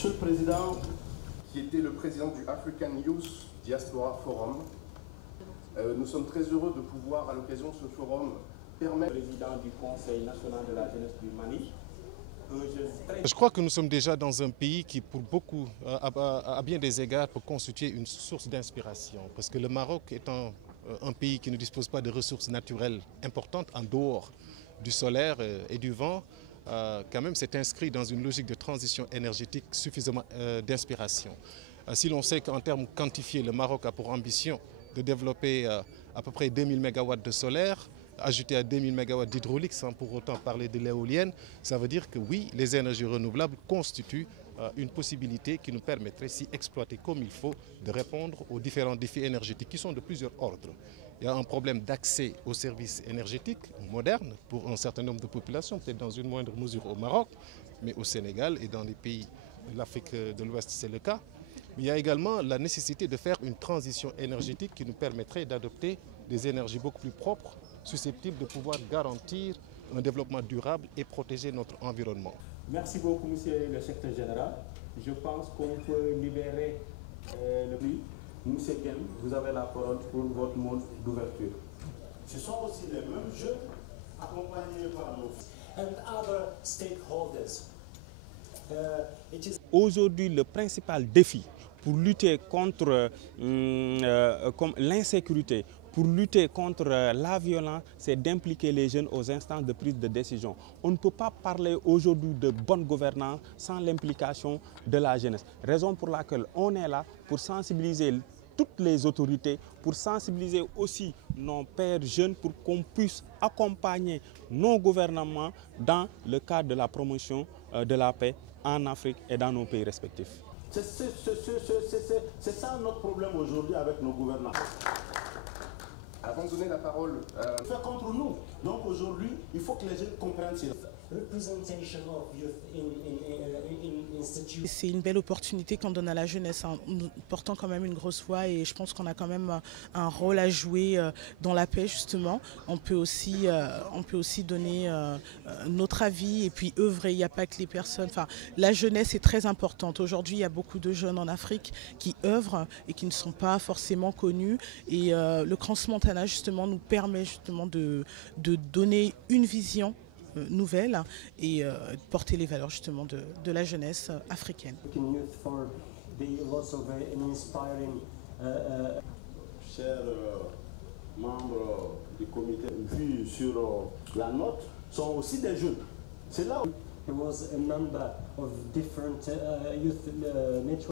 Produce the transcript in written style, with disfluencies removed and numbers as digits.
Monsieur le Président, qui était le président du African Youth Diaspora Forum, nous sommes très heureux de pouvoir, à l'occasion de ce forum, permettre... Président du Conseil national de la jeunesse du Mali. Je crois que nous sommes déjà dans un pays qui, pour beaucoup, à bien des égards, peut constituer une source d'inspiration. Parce que le Maroc étant un pays qui ne dispose pas de ressources naturelles importantes en dehors du solaire et du vent, quand même s'est inscrit dans une logique de transition énergétique suffisamment d'inspiration. Si l'on sait qu'en termes quantifiés, le Maroc a pour ambition de développer à peu près 2000 MW de solaire, ajouté à 2000 MW d'hydraulique sans pour autant parler de l'éolienne, ça veut dire que oui, les énergies renouvelables constituent une possibilité qui nous permettrait, si exploitée comme il faut, de répondre aux différents défis énergétiques qui sont de plusieurs ordres. Il y a un problème d'accès aux services énergétiques modernes pour un certain nombre de populations, peut-être dans une moindre mesure au Maroc, mais au Sénégal et dans les pays de l'Afrique de l'Ouest, c'est le cas. Mais il y a également la nécessité de faire une transition énergétique qui nous permettrait d'adopter des énergies beaucoup plus propres, susceptibles de pouvoir garantir un développement durable et protéger notre environnement. Merci beaucoup, monsieur le secrétaire général. Je pense qu'on peut libérer le prix. Monsieur Ken, vous avez la parole pour votre mot d'ouverture. Ce sont aussi les mêmes jeunes accompagnés par nos and other stakeholders. Aujourd'hui, le principal défi pour lutter contre l'insécurité, pour lutter contre la violence, c'est d'impliquer les jeunes aux instances de prise de décision. On ne peut pas parler aujourd'hui de bonne gouvernance sans l'implication de la jeunesse. Raison pour laquelle on est là pour sensibiliser toutes les autorités, pour sensibiliser aussi nos pères jeunes pour qu'on puisse accompagner nos gouvernements dans le cadre de la promotion de la paix en Afrique et dans nos pays respectifs. C'est ça notre problème aujourd'hui avec nos gouvernants. Avant de donner la parole... Fait contre nous. Donc aujourd'hui, il faut que les jeunes comprennent ça. C'est une belle opportunité qu'on donne à la jeunesse, en portant quand même une grosse voix, et je pense qu'on a quand même un rôle à jouer dans la paix justement. On peut aussi donner notre avis et puis œuvrer. Il n'y a pas que les personnes. Enfin, la jeunesse est très importante. Aujourd'hui, il y a beaucoup de jeunes en Afrique qui œuvrent et qui ne sont pas forcément connus. Et le Crans Montana justement nous permet justement de donner une vision nouvelle et porter les valeurs justement de la jeunesse africaine. Chers membres du comité, vus sur la note, sont aussi des jeunes. C'est là où... There was a number of different youth networks.